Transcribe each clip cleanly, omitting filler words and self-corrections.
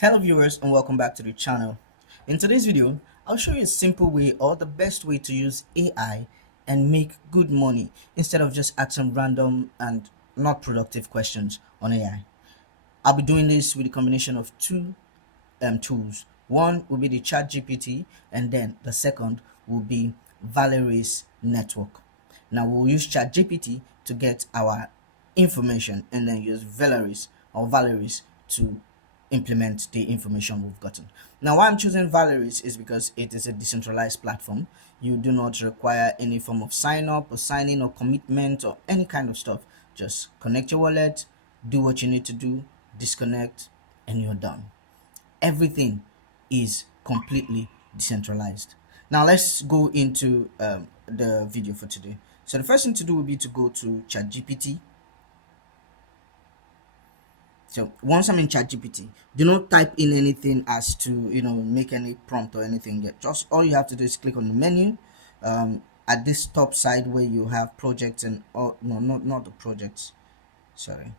Hello viewers and welcome back to the channel. In today's video, I'll show you a simple way or the best way to use AI and make good money instead of just asking random and not productive questions on AI. I'll be doing this with a combination of two tools. One will be the chat GPT and then the second will be Valeris Network. Now we'll use chat GPT to get our information and then use Valeris to implement the information we've gotten. Now why I'm choosing Valeris is because it is a decentralized platform. You do not require any form of sign up or sign in or commitment or any kind of stuff. Just connect your wallet, do what you need to do, disconnect, and you're done. Everything is completely decentralized. Now let's go into the video for today. So the first thing to do will be to go to ChatGPT. So once I'm in ChatGPT, do not type in anything as to make any prompt or anything yet. Just all you have to do is click on the menu at this top side where you have projects and no, not the projects. Sorry.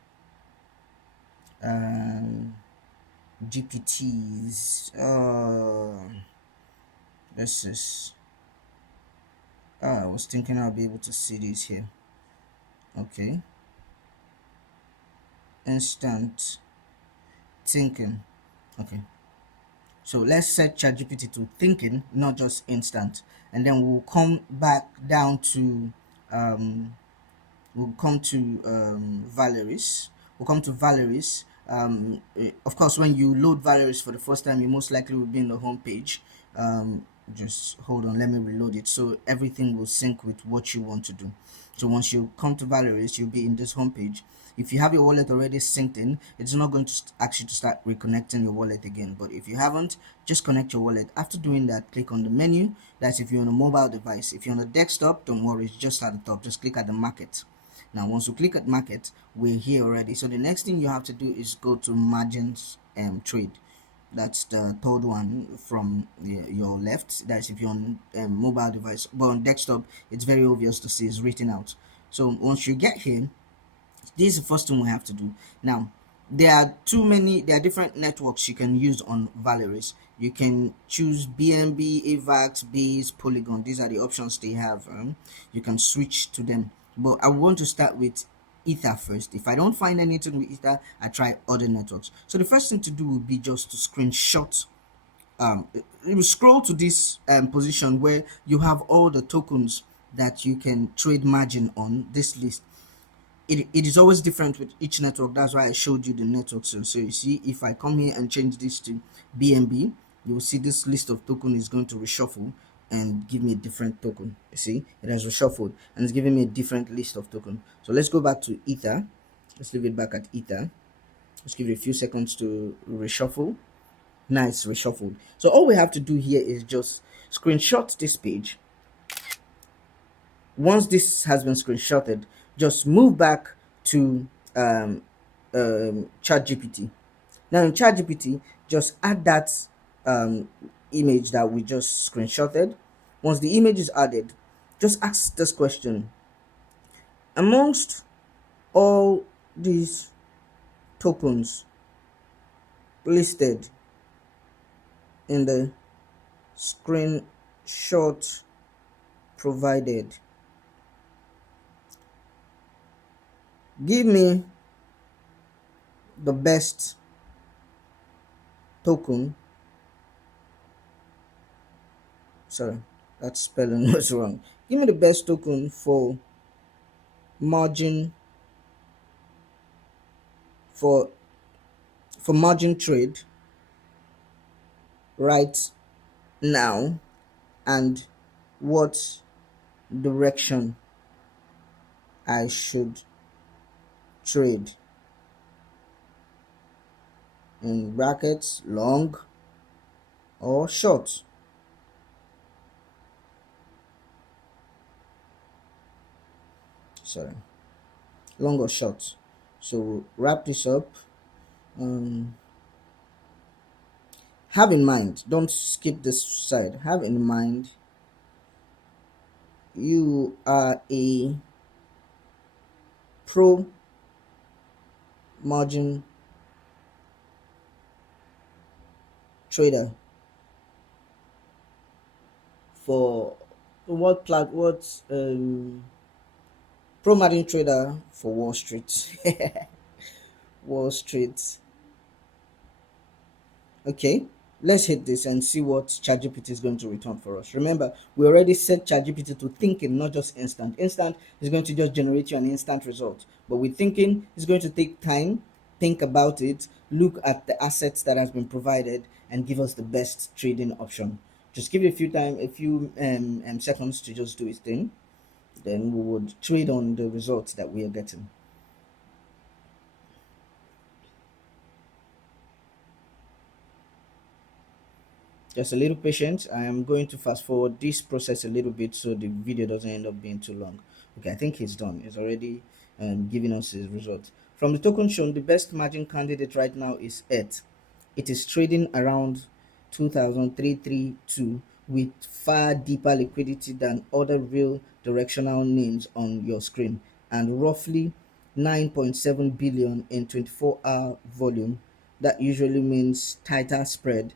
GPTs. This is. I was thinking I'll be able to see this here. Okay. Instant thinking. Okay. So let's set ChatGPT to thinking, not just instant, and then we'll come back down to Valeris. We'll come to Valeris. Of course, when you load Valeris for the first time, you most likely will be in the home page. Just hold on, let me reload it so everything will sync with what you want to do. So once you come to Valeris, you'll be in this home page. If you have your wallet already synced in, it's not going to ask you to start reconnecting your wallet again. But if you haven't, just connect your wallet. After doing that, click on the menu. That's if you're on a mobile device. If you're on a desktop, don't worry, it's just at the top. Just click at the market. Now once you click at market, we're here already. So the next thing you have to do is go to margins trade. That's the third one from your left. That's if you're on mobile device, but on desktop it's very obvious to see it's written out. So once you get here, this is the first thing we have to do. Now there are different networks you can use on Valeris. You can choose BNB, AVAX, Base, Polygon. These are the options they have. You can switch to them, but I want to start with Ether first. If I don't find anything with Ether, I try other networks. So the first thing to do will be just to screenshot. You scroll to this position where you have all the tokens that you can trade margin on this list. It is always different with each network. That's why I showed you the network. So you see, if I come here and change this to BNB, you will see this list of token is going to reshuffle and give me a different token. You see, it has reshuffled and it's giving me a different list of token. So let's go back to Ether. Let's leave it back at Ether. Let's give it a few seconds to reshuffle. Nice, reshuffled. So all we have to do here is just screenshot this page. Once this has been screenshotted, just move back to ChatGPT. Now in ChatGPT, just add that image that we just screenshotted. Once the image is added, just ask this question: amongst all these tokens listed in the screenshot provided, give me the best token. Sorry, that spelling was wrong. Give me the best token for margin for margin trade right now, and what direction I should trade. In brackets, long or short. Sorry, long or short. So wrap this up. Have in mind, don't skip this side. Have in mind you are a pro margin trader for what pro margin trader for Wall Street. Wall Street. Okay, let's hit this and see what ChatGPT is going to return for us. Remember, we already set ChatGPT to thinking, not just instant. Instant is going to just generate you an instant result, but with thinking, it's going to take time. Think about it, look at the assets that has been provided, and give us the best trading option. Just give it a few seconds to just do its thing. Then we would trade on the results that we are getting. Just a little patience. I am going to fast forward this process a little bit so the video doesn't end up being too long. Okay, I think he's done. He's already giving us his result. From the token shown, the best margin candidate right now is ETH. It is trading around 2,332 with far deeper liquidity than other real directional names on your screen and roughly 9.7 billion in 24-hour volume. That usually means tighter spread,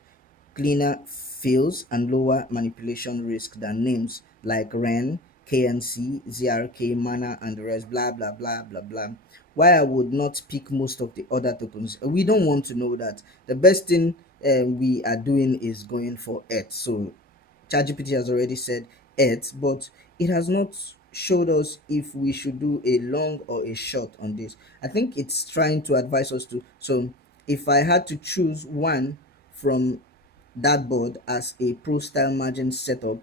cleaner fills, and lower manipulation risk than names like REN, KNC, ZRK, Mana, and the rest, blah, blah, blah, blah, blah. Why I would not pick most of the other tokens? We don't want to know that. The best thing we are doing is going for ETH. So ChatGPT has already said ETH, but it has not showed us if we should do a long or a short on this. I think it's trying to advise us to. So if I had to choose one from that board as a pro style margin setup,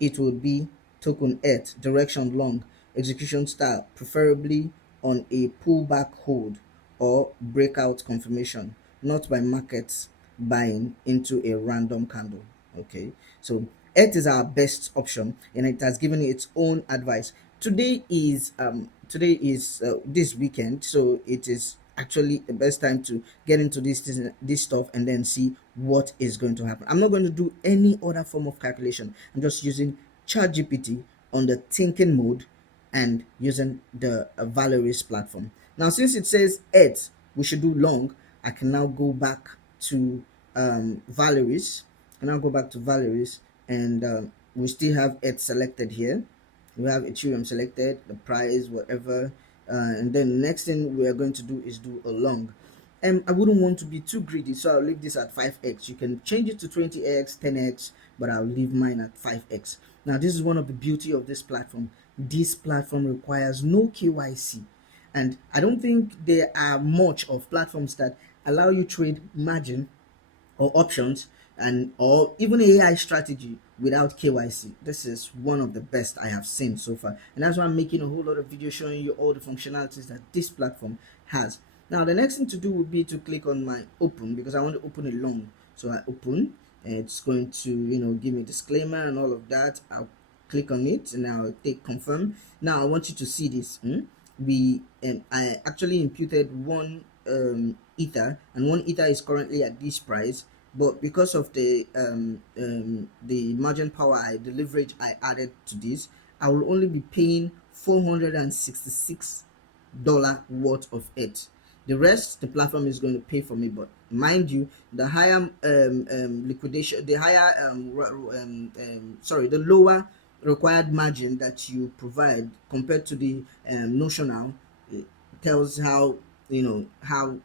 it would be token ETH, direction long, execution style, preferably on a pullback hold or breakout confirmation, not by markets buying into a random candle. Okay, so ETH is our best option, and it has given its own advice. Today is this weekend, so it is actually the best time to get into this stuff and then see what is going to happen. I'm not going to do any other form of calculation. I'm just using ChatGPT on the thinking mode and using the Valeris platform. Now, since it says ETH, we should do long, I can now go back to Valeris. I can now go back to Valeris, and we still have ETH selected here. We have Ethereum selected, the price, whatever, and then the next thing we are going to do is do a long. And I wouldn't want to be too greedy, so I'll leave this at 5x. You can change it to 20x, 10x, but I'll leave mine at 5x. Now, this is one of the beauty of this platform. This platform requires no KYC, and I don't think there are much of platforms that allow you trade margin or options and or even AI strategy without KYC. This is one of the best I have seen so far, and that's why I'm making a whole lot of videos showing you all the functionalities that this platform has. Now the next thing to do would be to click on my open, because I want to open a loan. So I open, and it's going to give me a disclaimer and all of that. I'll click on it and I'll take confirm. Now I want you to see this. I actually imputed one ether, and one ether is currently at this price, but because of the margin power, the leverage I added to this, I will only be paying $466 worth of it. The rest the platform is going to pay for me, but mind you, the higher liquidation, the higher the lower required margin that you provide compared to the notional, it tells how how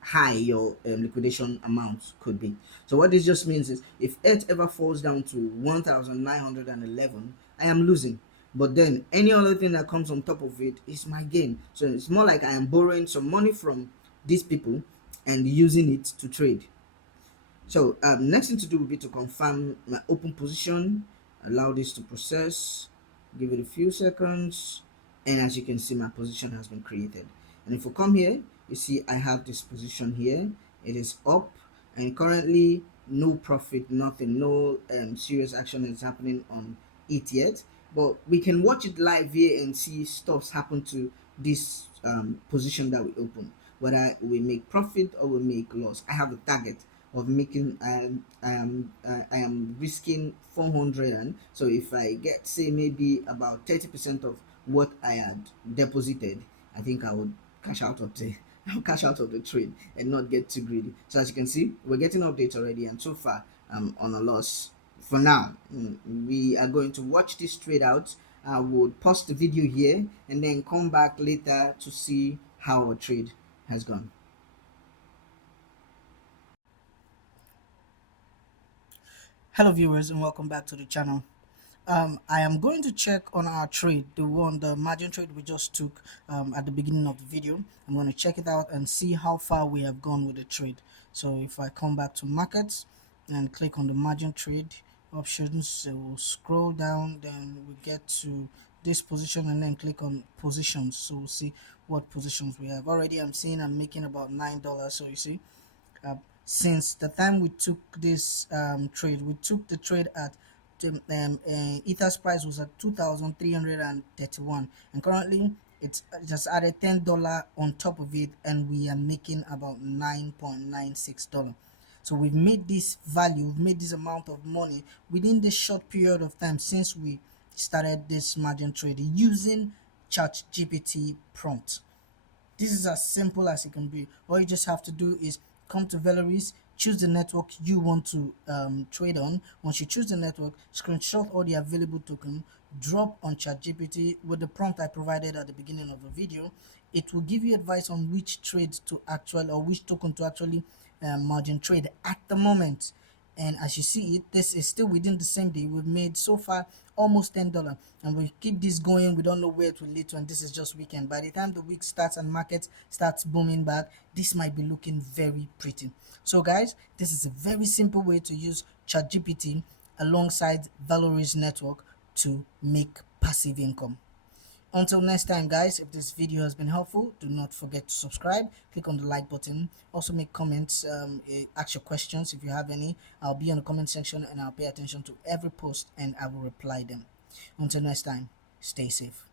high your liquidation amount could be. So what this just means is, if ETH ever falls down to 1,911, I am losing. But then any other thing that comes on top of it is my gain. So it's more like I am borrowing some money from these people and using it to trade. So next thing to do will be to confirm my open position, allow this to process, give it a few seconds, and as you can see, my position has been created. And if we come here, you see I have this position here. It is up, and currently no profit, nothing, no serious action is happening on it yet, but we can watch it live here and see stuffs happen to this position that we open, whether we make profit or we make loss. I have a target of making I am risking 400, and so if I get, say, maybe about 30% of what I had deposited, I think I would cash out of cash out of the trade and not get too greedy. So as you can see, we're getting updates already, and so far on a loss for now. We are going to watch this trade out. I will pause the video here and then come back later to see how our trade has gone. Hello viewers, and welcome back to the channel. I am going to check on our trade, the margin trade we just took at the beginning of the video. I'm going to check it out and see how far we have gone with the trade. So if I come back to markets and click on the margin trade options, it will scroll down, then we get to this position and then click on positions. So we'll see what positions we have. Already I'm seeing I'm making about $9. So you see, uh, since the time we took this trade, we took the trade at Ether's price was at 2,331, and currently it's just added $10 on top of it, and we are making about $9.96. So we've made this value, we've made this amount of money within this short period of time since we started this margin trading using ChatGPT prompt. This is as simple as it can be. All you just have to do is come to Valeris, choose the network you want to trade on. Once you choose the network, screenshot all the available token, drop on ChatGPT with the prompt I provided at the beginning of the video. It will give you advice on which trade to actually, or which token to actually margin trade at the moment. And as you see it, this is still within the same day. We've made so far almost $10, and we keep this going. We don't know where it will lead to, and this is just weekend. By the time the week starts and market starts booming back, this might be looking very pretty. So guys, this is a very simple way to use ChatGPT alongside Valeris Network to make passive income. Until next time guys, if this video has been helpful, do not forget to subscribe, click on the like button, also make comments, ask your questions if you have any. I'll be on the comment section and I'll pay attention to every post and I will reply them. Until next time, stay safe.